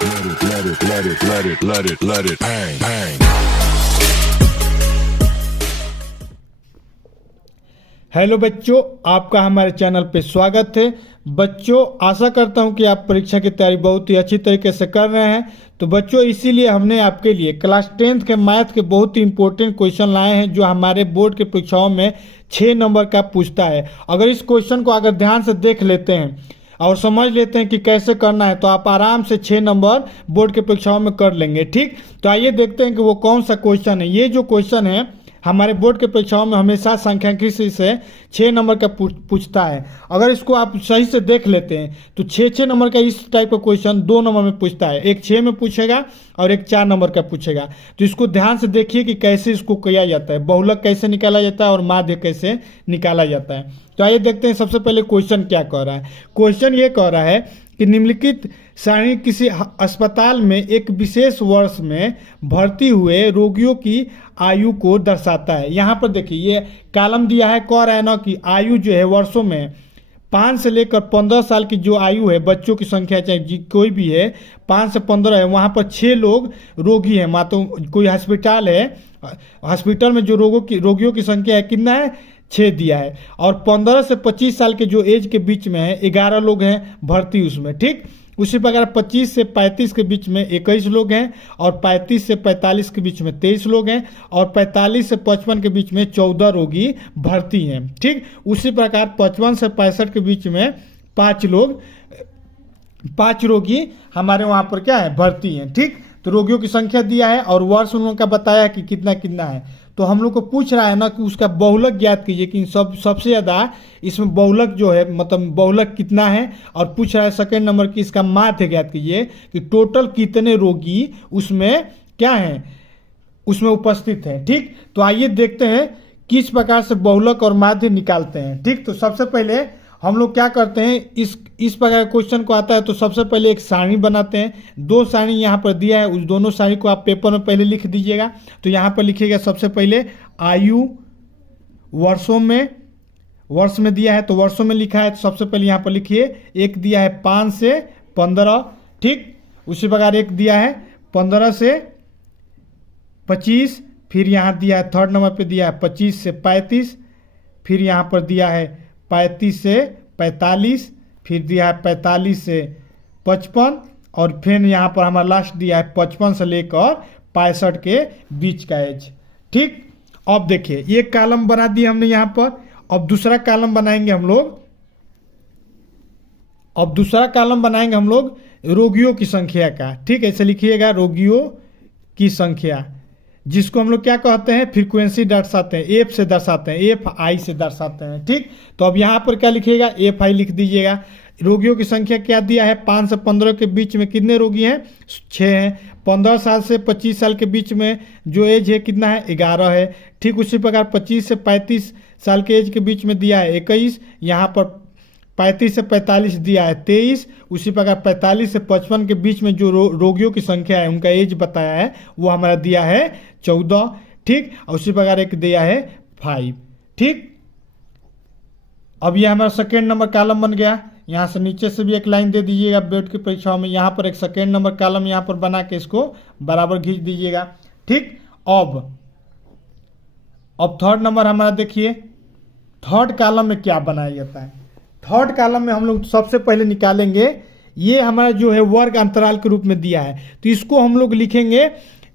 let it bang, bang. Hello बच्चों, आपका हमारे चैनल पे स्वागत है। बच्चों, आशा करता हूं कि आप परीक्षा की तैयारी बहुत ही अच्छी तरीके से कर रहे हैं। तो बच्चों, इसीलिए हमने आपके लिए क्लास 10th के मैथ के बहुत ही इंपॉर्टेंट क्वेश्चन लाए हैं, जो हमारे बोर्ड के परीक्षाओं में 6 नंबर का पूछता है। अगर इस क्वेश्चन को अगर ध्यान से देख लेते हैं और समझ लेते हैं कि कैसे करना है, तो आप आराम से 6 नंबर बोर्ड के परीक्षाओं में कर लेंगे। ठीक, तो आइए देखते हैं कि वो कौन सा क्वेश्चन है। ये जो क्वेश्चन है हमारे बोर्ड के परीक्षाओं में हमेशा सांख्यिकी से 6 नंबर का पूछता है। अगर इसको आप सही से देख लेते हैं तो 6 नंबर का इस टाइप का क्वेश्चन 2 नंबर में पूछता है। एक 6 में पूछेगा और एक 4 नंबर का पूछेगा। तो इसको ध्यान से देखिए कि कैसे इसको किया जाता है, बहुलक कैसे निकाला जाता है और माध्य कैसे निकाला जाता है। तो आइए देखते हैं सबसे पहले क्वेश्चन क्या कह रहा है। क्वेश्चन ये कह रहा है कि निम्नलिखित सारणी किसी अस्पताल में एक विशेष वर्ष में भर्ती हुए रोगियों की आयु को दर्शाता है। यहाँ पर देखिए ये कॉलम दिया है, कह रहा है ना कि आयु जो है वर्षों में 5 से लेकर 15 साल की जो आयु है बच्चों की संख्या, चाहे कोई भी है, 5 से 15 है, वहाँ पर 6 लोग रोगी हैं। मातो कोई हॉस्पिटल है, हॉस्पिटल में जो रोगियों की संख्या है कितना है, 6 दिया है। और 15 से 25 साल के जो एज के बीच में है 11 लोग हैं भर्ती उसमें। ठीक, उसी प्रकार 25 से 35 के बीच में 21 लोग हैं, और 35 से 45 के बीच में 23 लोग हैं, और 45 से 55 के बीच में 14 रोगी भर्ती हैं। ठीक, उसी प्रकार 55 से 65 के बीच में 5 रोगी हमारे वहाँ पर क्या है, भर्ती हैं। ठीक, तो रोगियों की संख्या दिया है और वर्ष उन लोगों का बताया कि कितना कितना है। तो हम लोग को पूछ रहा है ना कि उसका बहुलक ज्ञात कीजिए, कि सबसे ज़्यादा इसमें बहुलक जो है, मतलब बहुलक कितना है, और पूछ रहा है सेकेंड नंबर की इसका माध्य ज्ञात कीजिए कि टोटल कितने रोगी उसमें क्या हैं, उसमें उपस्थित हैं। ठीक, तो आइए देखते हैं किस प्रकार से बहुलक और माध्य निकालते हैं। ठीक, तो सबसे पहले हम लोग क्या करते हैं, इस प्रकार क्वेश्चन को आता है तो सबसे पहले एक सारणी बनाते हैं। 2 सारणी यहाँ पर दिया है, उस दोनों सारणी को आप पेपर में पहले लिख दीजिएगा। तो यहाँ पर लिखिएगा सबसे पहले आयु वर्षों में, वर्ष में दिया है तो वर्षों में लिखा है, तो सबसे पहले यहाँ पर लिखिए। एक दिया है 5 से 15, ठीक, उसी प्रकार एक दिया है 15 से 25, फिर यहाँ दिया है थर्ड नंबर पे दिया है 25 से 35, फिर यहाँ पर दिया है 35 से 45, फिर दिया है 45 से 55, और फिर यहाँ पर हमारा लास्ट दिया है 55 से लेकर 65 के बीच का एज। ठीक, अब देखिए ये कॉलम बना दिया हमने यहाँ पर। अब दूसरा कॉलम बनाएंगे हम लोग, रोगियों की संख्या का। ठीक, ऐसे लिखिएगा, रोगियों की संख्या, जिसको हम लोग क्या कहते हैं, फ्रीक्वेंसी दर्शाते हैं, एफ से दर्शाते हैं, एफ आई से दर्शाते हैं। ठीक, तो अब यहाँ पर क्या लिखिएगा, एफ आई लिख दीजिएगा। रोगियों की संख्या क्या दिया है, 5 से 15 के बीच में कितने रोगी हैं, 6 हैं। 15 साल से 25 साल के बीच में जो एज है कितना है, 11 है। ठीक, उसी प्रकार 25 से 35 साल के एज के बीच में दिया है 21, यहाँ पर 35 से 45 दिया है 23, उसी प्रकार 45 से 55 के बीच में जो रोगियों की संख्या है उनका एज बताया है वो हमारा दिया है 14। ठीक, और उसी प्रकार एक दिया है 5। ठीक, अब ये हमारा सेकेंड नंबर कॉलम बन गया। यहाँ से नीचे से भी एक लाइन दे दीजिएगा बोर्ड की परीक्षाओं में, यहाँ पर एक सेकेंड नंबर कॉलम यहाँ पर बना के इसको बराबर खींच दीजिएगा। ठीक, अब थर्ड नंबर हमारा देखिए, थर्ड कॉलम में क्या बनाया जाता है। थर्ड कॉलम में हम लोग सबसे पहले निकालेंगे, ये हमारा जो है वर्ग अंतराल के रूप में दिया है, तो इसको हम लोग लिखेंगे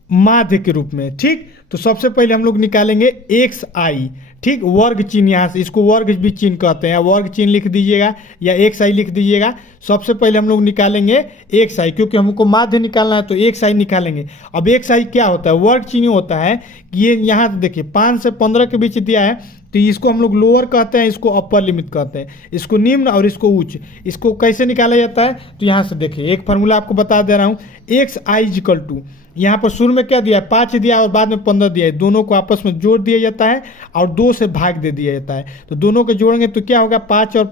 माध्य के रूप में। ठीक, तो सबसे पहले हम लोग निकालेंगे एक्स आई। ठीक, वर्ग चिन्ह, यहाँ से इसको वर्ग भी चिन्ह कहते हैं, वर्ग चिन्ह लिख दीजिएगा या एक्स आई लिख दीजिएगा। सबसे पहले हम लोग निकालेंगे एक्स आई, क्योंकि हमको माध्य निकालना है तो एक्स आई निकालेंगे। अब एक्स आई क्या होता है, वर्ग चिन्ह होता है कि ये यहाँ देखिए 5 से 15 के बीच दिया है, तो इसको हम लोग लोअर कहते हैं, इसको अपर लिमिट कहते हैं, इसको निम्न और इसको उच्च। इसको कैसे निकाला जाता है, तो यहाँ से देखिए एक फार्मूला आपको बता दे रहा हूँ। एक्स आई इक्वल टू, यहाँ पर शुरू में क्या दिया है, 5 दिया और बाद में 15 दिया है, दोनों को आपस में जोड़ दिया जाता है और 2 से भाग दे दिया जाता है। तो दोनों को जोड़ेंगे तो क्या होगा, 5 और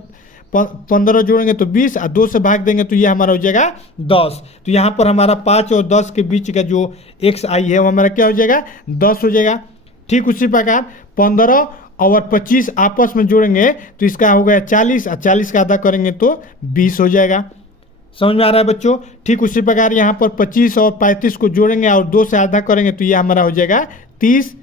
15 जोड़ेंगे तो 20, और 2 से भाग देंगे तो ये हमारा हो जाएगा 10। तो यहाँ पर हमारा 5 और 10 के बीच का जो एक्स आई है वो हमारा क्या हो जाएगा, 10 हो जाएगा। ठीक, उसी प्रकार 15 और 25 आपस में जोड़ेंगे तो इसका हो गया 40, और 40 का आधा करेंगे तो 20 हो जाएगा। समझ में आ रहा है बच्चों। ठीक उसी प्रकार यहाँ पर 25 और 35 को जोड़ेंगे और 2 से आधा करेंगे तो ये हमारा हो जाएगा 30।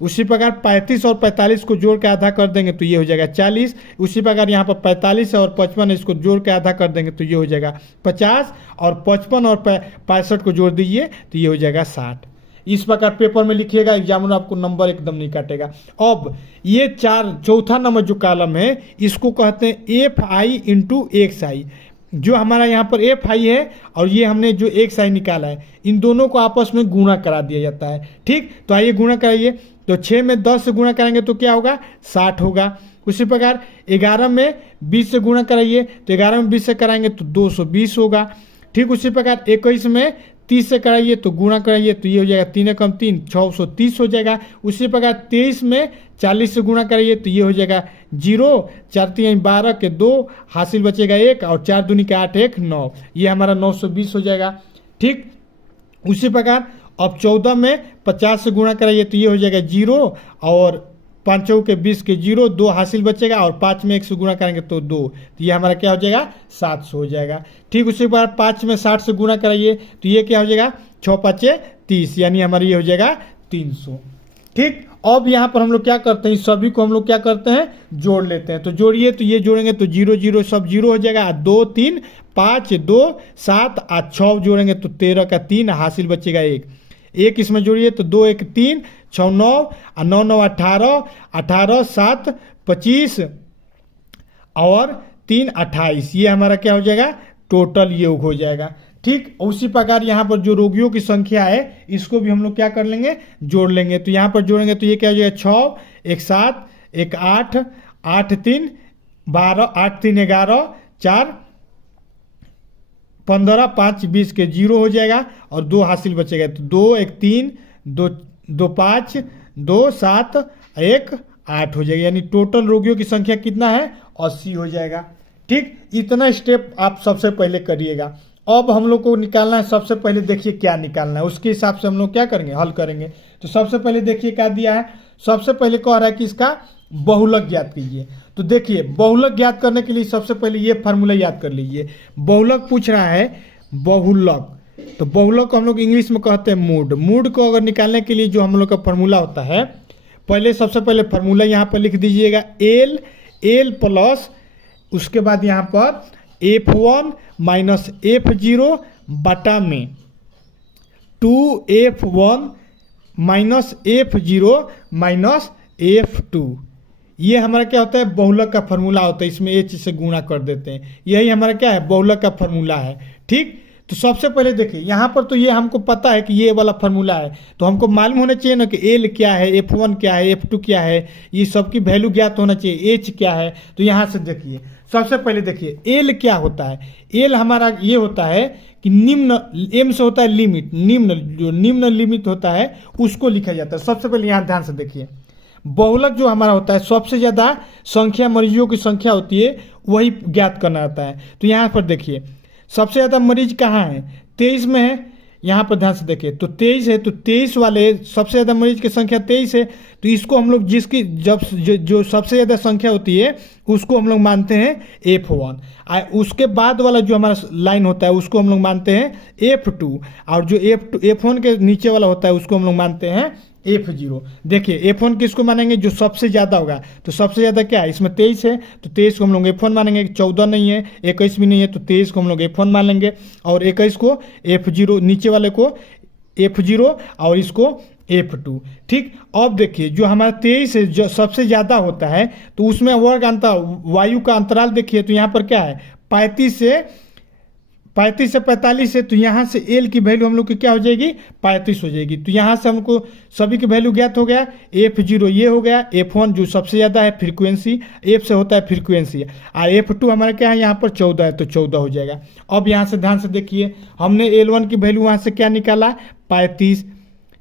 उसी प्रकार 35 और 45 को जोड़ के आधा कर देंगे तो ये हो जाएगा 40। उसी प्रकार यहाँ पर 45 और 55 इसको जोड़ के आधा कर देंगे तो ये हो जाएगा 50। और 55 और 65 को जोड़ दीजिए तो ये हो जाएगा 60। इस प्रकार पेपर में लिखिएगा, एग्जामिनर आपको नंबर एकदम नहीं काटेगा। अब ये चौथा नंबर जो कॉलम है इसको कहते हैं एफ आई इंटू एक्स आई। जो हमारा यहाँ पर एफ आई है और ये हमने जो एक्स आई निकाला है, इन दोनों को आपस में गुणा करा दिया जाता है। ठीक, तो आइए गुणा कराइए। तो 6 में 10 से गुणा करेंगे तो क्या होगा, 60 होगा। उसी प्रकार 11 में 20 से गुणा कराइए तो 11 में 20 से कराएंगे तो 220 होगा। ठीक उसी प्रकार 21 में 30 से कराइए तो गुणा कराइए तो ये हो जाएगा 3 कम 3 630 हो जाएगा। उसी प्रकार 23 में 40 से गुणा कराइए तो ये हो जाएगा 0, 4 3 12 के 2 हासिल बचेगा 1 और 4 दूनी के 8 1 9, ये हमारा 920 हो जाएगा। ठीक उसी प्रकार अब 14 में 50 से गुणा कराइए तो ये हो जाएगा 0 और 5 के 20 के 0 2 हासिल बचेगा और 5 में 1 से गुणा करेंगे तो 2, तो ये हमारा क्या हो जाएगा 700 हो जाएगा। ठीक उसी प्रकार 5 में 60 से गुणा कराइए तो ये क्या हो जाएगा 6 5 30, यानी हमारा ये हो जाएगा 300। ठीक, अब यहाँ पर हम लोग क्या करते हैं, इस सभी को हम लोग क्या करते हैं जोड़ लेते हैं। तो जोड़िए तो ये जोड़ेंगे तो 0 0 सब 0 हो जाएगा। 2 3 5 2 7 और 6 जोड़ेंगे तो 13 का 3 हासिल बचेगा 1 इसमें जोड़िए तो 2 1 3 6 9 और 9 9 18 18 7 25 और 3 28, ये हमारा क्या हो जाएगा टोटल योग हो जाएगा। ठीक, उसी प्रकार यहाँ पर जो रोगियों की संख्या है इसको भी हम लोग क्या कर लेंगे जोड़ लेंगे। तो यहाँ पर जोड़ेंगे तो ये क्या हो जाएगा 6 1 7 1 8 8 3 12 8 3 11 4 15 5 20 के 0 हो जाएगा और 2 हासिल बचेगा तो 2 1 3 2 2 5 2 7 1 8 हो जाएगा। यानी टोटल रोगियों की संख्या कितना है 80 हो जाएगा। ठीक, इतना स्टेप आप सबसे पहले करिएगा। अब हम लोग को निकालना है, सबसे पहले देखिए क्या निकालना है, उसके हिसाब से हम लोग क्या करेंगे हल करेंगे। तो सबसे पहले देखिए क्या दिया है, सबसे पहले कह रहा है कि इसका बहुलक ज्ञात कीजिए। तो देखिए बहुलक ज्ञात करने के लिए सबसे पहले ये फार्मूला याद कर लीजिए। बहुलक पूछ रहा है बहुलक, तो बहुलक को हम लोग इंग्लिश में कहते हैं मूड। मूड को अगर निकालने के लिए जो हम लोग का फार्मूला होता है, पहले सबसे पहले फार्मूला यहाँ पर लिख दीजिएगा एल प्लस उसके बाद यहाँ पर F1 माइनस F0 बटा में 2F1 minus F0 minus F2, ये हमारा क्या होता है बहुलक का फार्मूला होता है। इसमें H से गुणा कर देते हैं, यही हमारा क्या है बहुलक का फार्मूला है। ठीक, तो सबसे पहले देखिए यहाँ पर तो ये हमको पता है कि ये वाला फार्मूला है, तो हमको मालूम होना चाहिए ना कि L क्या है, F1 क्या है, F2 क्या है, ये सबकी वैल्यू ज्ञात होना चाहिए। H क्या है, तो यहाँ से देखिए सबसे पहले देखिए L क्या होता है। L हमारा ये होता है कि निम्न, M से होता है लिमिट, निम्न, जो निम्न लिमिट होता है उसको लिखा जाता है। सबसे पहले यहाँ ध्यान से देखिए, बहुलक जो हमारा होता है सबसे ज़्यादा संख्या मरीजों की संख्या होती है वही ज्ञात करना होता है। तो यहाँ पर देखिए सबसे ज़्यादा मरीज कहाँ है, 23 में है। यहाँ पर ध्यान से देखिए तो 23 है, तो 23 वाले सबसे ज़्यादा मरीज की संख्या 23 है, तो इसको हम लोग जिसकी जो सबसे ज़्यादा संख्या होती है उसको हम लोग मानते हैं F1। उसके बाद वाला जो हमारा लाइन होता है उसको हम लोग मानते हैं F2, और जो F1 के नीचे वाला होता है उसको हम लोग मानते हैं F0। देखिए F1 किसको मानेंगे, जो सबसे ज़्यादा होगा। तो सबसे ज़्यादा क्या है, इसमें 23 है, तो 23 को हम लोग F1 मानेंगे। 14 नहीं है, 21 भी नहीं है, तो 23 को हम लोग F1 मान लेंगे, और 21 को F0, नीचे वाले को F0 और इसको F2। ठीक, अब देखिए जो हमारा 23 है जो सबसे ज़्यादा होता है, तो उसमें वर्ग अंतर वायु का अंतराल देखिए, तो यहाँ पर क्या है 35 से 45 है, तो यहाँ से L की वैल्यू हम लोग की क्या हो जाएगी 35 हो जाएगी। तो यहाँ से हमको सभी की वैल्यू ज्ञात हो गया। F0 ये हो गया, F1 जो सबसे ज़्यादा है फ्रीक्वेंसी, F से होता है फ्रीक्वेंसी, और F2 हमारा क्या है यहाँ पर 14 है, तो 14 हो जाएगा। अब यहाँ से ध्यान से देखिए हमने L1 की वैल्यू वहाँ से क्या निकाला 35।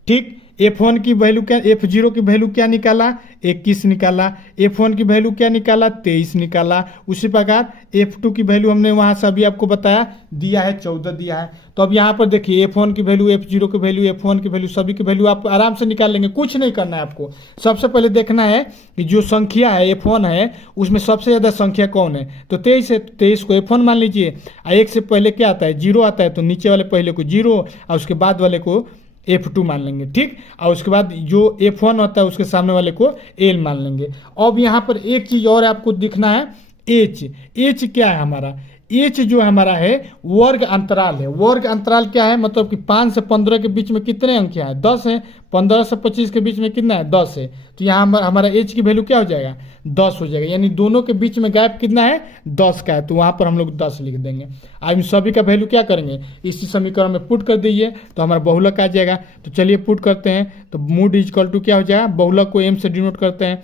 ठीक, F1 की वैल्यू क्या, F0 की वैल्यू क्या निकाला, 21 निकाला। F1 की वैल्यू क्या निकाला, 23 निकाला। उसी प्रकार F2 की वैल्यू हमने वहाँ से अभी आपको बताया दिया है, 14 दिया है। तो अब यहाँ पर देखिए F1 की वैल्यू, F0 की वैल्यू, F1 की वैल्यू, सभी की वैल्यू आप आराम से निकाल लेंगे। कुछ नहीं करना है आपको। सबसे पहले देखना है कि जो संख्या है F1 है उसमें सबसे ज़्यादा संख्या कौन है, तो 23 है। 23 को F1 मान लीजिए। एक से पहले क्या आता है, 0 आता है, तो नीचे वाले पहले को 0 और उसके बाद वाले को F2 मान लेंगे, ठीक। और उसके बाद जो F1 होता है उसके सामने वाले को L मान लेंगे। अब यहाँ पर एक चीज़ और आपको दिखना है, H क्या है हमारा, H जो हमारा है वर्ग अंतराल है। वर्ग अंतराल क्या है, मतलब कि 5 से 15 के बीच में कितने अंक हैं, 10 है। 15 से 25 के बीच में कितना है, 10 है। तो यहाँ हमारा H की वैल्यू क्या हो जाएगा, 10 हो जाएगा। यानी दोनों के बीच में गैप कितना है, 10 का है। तो वहाँ पर हम लोग 10 लिख देंगे। अब इन सभी का वैल्यू क्या करेंगे, इसी समीकरण में पुट कर दीजिए तो हमारा बहुलक आ जाएगा। तो चलिए पुट करते हैं। तो मूड इजकल टू क्या हो जाएगा, बहुलक को M से डिनोट करते हैं।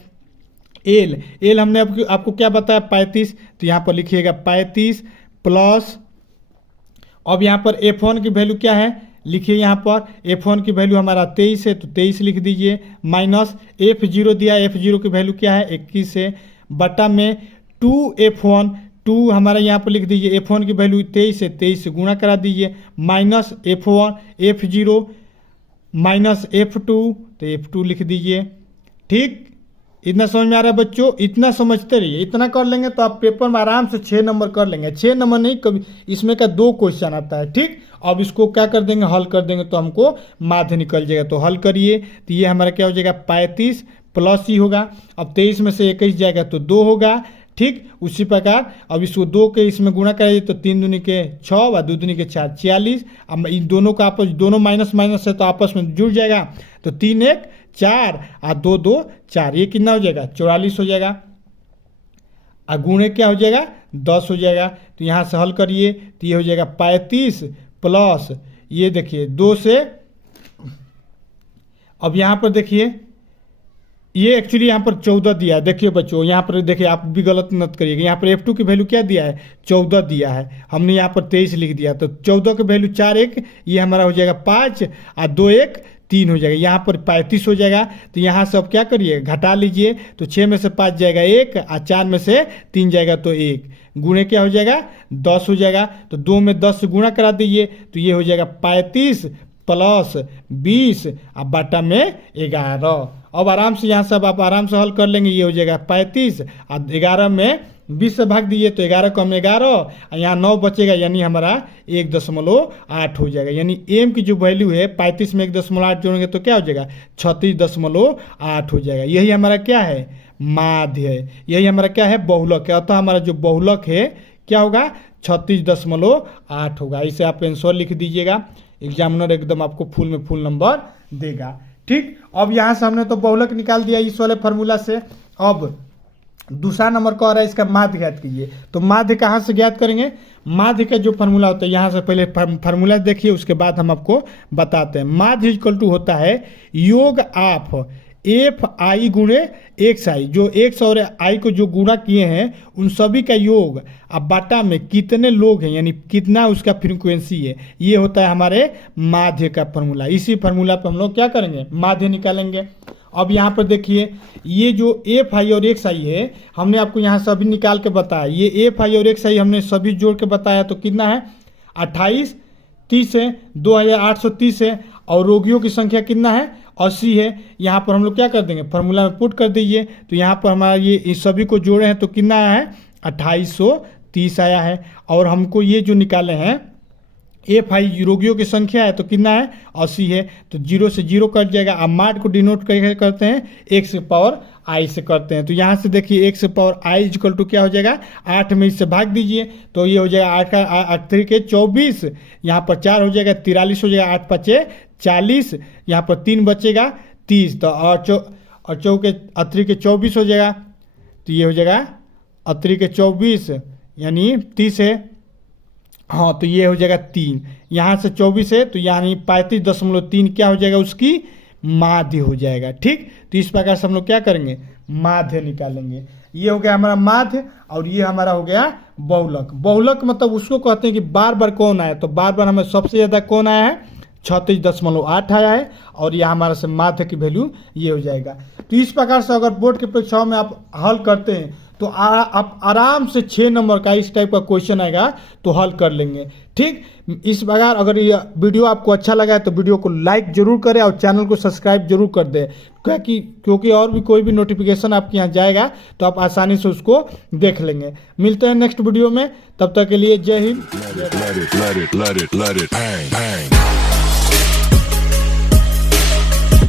एल हमने आपको क्या बताया, 35। तो यहाँ पर लिखिएगा 35 प्लस, अब यहाँ पर F1 की वैल्यू क्या है, लिखिए यहाँ पर F1 की वैल्यू हमारा 23 है, तो 23 लिख दीजिए। माइनस F0 दिया, F0 की वैल्यू क्या है, 21 है। बटा में 2F1, 2 हमारा यहाँ पर लिख दीजिए। F1 की वैल्यू 23 है, 23 से गुणा करा दीजिए। माइनस F0 माइनस F2, तो F2 लिख दीजिए, ठीक। इतना समझ में आ रहा है बच्चों, इतना समझते रहिए। इतना कर लेंगे तो आप पेपर में आराम से 6 नंबर कर लेंगे। 6 नंबर नहीं, कभी इसमें का 2 क्वेश्चन आता है, ठीक। अब इसको क्या कर देंगे, हल कर देंगे तो हमको माध्य निकल जाएगा। तो हल करिए तो ये हमारा क्या हो जाएगा, 35 प्लस ही होगा। अब 23 में से 21 जाएगा तो 2 होगा, ठीक। उसी प्रकार अब इसको 2 के इसमें गुणा कराइए तो 3 दूनी के 6 और 2 दूनी के 4, 46। अब इन दोनों का आपस, दोनों माइनस माइनस है तो आपस में जुड़ जाएगा। तो 3 1 4 और 2 2 4, ये कितना हो जाएगा, 44 हो जाएगा। और गुणे क्या हो जाएगा, 10 हो जाएगा। तो यहाँ से हल करिए तो ये हो जाएगा 35 प्लस, ये देखिए 2 से, अब यहाँ पर देखिए ये एक्चुअली यहाँ पर 14 दिया है। देखिए बच्चों, यहाँ पर देखिए, आप भी गलत मत करिएगा। यहाँ पर F2 की वैल्यू क्या दिया है, 14 दिया है। हमने यहाँ पर 23 लिख दिया। तो 14 की वैल्यू 4 1, ये हमारा हो जाएगा 5 और 2 1 3 हो जाएगा। यहाँ पर 35 हो जाएगा। तो यहाँ से अब क्या करिए, घटा लीजिए। तो 6 में से 5 जाएगा 1 और 4 में से 3 जाएगा तो 1। गुणे क्या हो जाएगा, 10 हो जाएगा। तो 2 में 10 से गुणा करा दीजिए तो ये हो जाएगा 35 प्लस 20 और बटा में 11। अब आराम से यहाँ से अब आप आराम से हल कर लेंगे। ये हो जाएगा 35 और 11 में 20 से भाग दीजिए तो 11 को हम 11 और यहाँ 9 बचेगा, यानी हमारा 1.8 हो जाएगा। यानी एम की जो वैल्यू है 35 में 1.8 जोड़ेंगे तो क्या हो जाएगा, 36.8 हो जाएगा। यही हमारा क्या है, माध्य है। यही हमारा क्या है, बहुलक है। अतः हमारा जो बहुलक है क्या होगा, 36.8 होगा। इसे आप आंसर लिख दीजिएगा। एग्जामिनर एकदम आपको फुल में फुल नंबर देगा, ठीक। अब यहाँ से हमने तो बहुलक निकाल दिया इस वाले फार्मूला से। अब दूसरा नंबर कह रहा है इसका माध्य ज्ञात कीजिए। तो माध्य कहाँ से ज्ञात करेंगे, माध्य का जो फार्मूला होता है, यहाँ से पहले फार्मूला देखिए, उसके बाद हम आपको बताते हैं। माध्य इक्वल टू होता है योग ऑफ एफ आई गुणे एक्स आई, जो एक्स और आई को जो गुणा किए हैं उन सभी का योग, अब बाटा में कितने लोग हैं, यानी कितना उसका फ्रीक्वेंसी है, ये होता है हमारे माध्य का फार्मूला। इसी फार्मूला पर हम लोग क्या करेंगे, माध्य निकालेंगे। अब यहाँ पर देखिए, ये जो एफ आई और एक्स आई है, हमने आपको यहाँ सभी निकाल के बताया। ये एफ आई और एक्स आई हमने सभी जोड़ के बताया, तो कितना है, 28, 30 है, 2830 है। और रोगियों की संख्या कितना है, 80 है। यहाँ पर हम लोग क्या कर देंगे, फार्मूला में पुट कर दीजिए। तो यहाँ पर हमारा ये इस सभी को जोड़े हैं तो कितना आया है, 2830 आया है। और हमको ये जो निकाले हैं एफ आई रोगियों की संख्या है तो कितना है, 80 है। तो 0 से 0 कट जाएगा। अब माड को डिनोट करके करते हैं एक्स पावर आई से करते हैं। तो यहाँ से देखिए x power i equal to क्या हो जाएगा, 8 में इससे भाग दीजिए तो ये हो जाएगा 8 का 8 3 24, यहाँ पर 4 हो जाएगा 43 हो जाएगा, 8 5 40, यहाँ पर 3 बचेगा 30। तो और चौके अत्री के 24 हो जाएगा। तो ये हो जाएगा अत्री के 24 यानी 30 है, हाँ। तो ये हो जाएगा 3, यहाँ से 24 है तो यानी 35.3 क्या हो जाएगा, उसकी माध्य हो जाएगा, ठीक। तो इस प्रकार से हम लोग क्या करेंगे, माध्य निकालेंगे। ये हो गया हमारा माध्य और ये हमारा हो गया बहुलक। बहुलक मतलब उसको कहते हैं कि बार बार कौन आया, तो बार बार हमें सबसे ज़्यादा कौन आया है, 36.8 आया है और यह हमारा से माध्य की वैल्यू ये हो जाएगा। तो इस प्रकार से अगर बोर्ड की परीक्षाओं में आप हल करते हैं तो आप आराम से 6 नंबर का इस टाइप का क्वेश्चन आएगा तो हल कर लेंगे। ठीक, इस प्रकार अगर यह वीडियो आपको अच्छा लगा है तो वीडियो को लाइक जरूर करें और चैनल को सब्सक्राइब जरूर कर दें, क्योंकि और भी कोई भी नोटिफिकेशन आपके यहाँ जाएगा तो आप आसानी से उसको देख लेंगे। मिलते हैं नेक्स्ट वीडियो में, तब तक के लिए जय Hind. Let it bang, bang.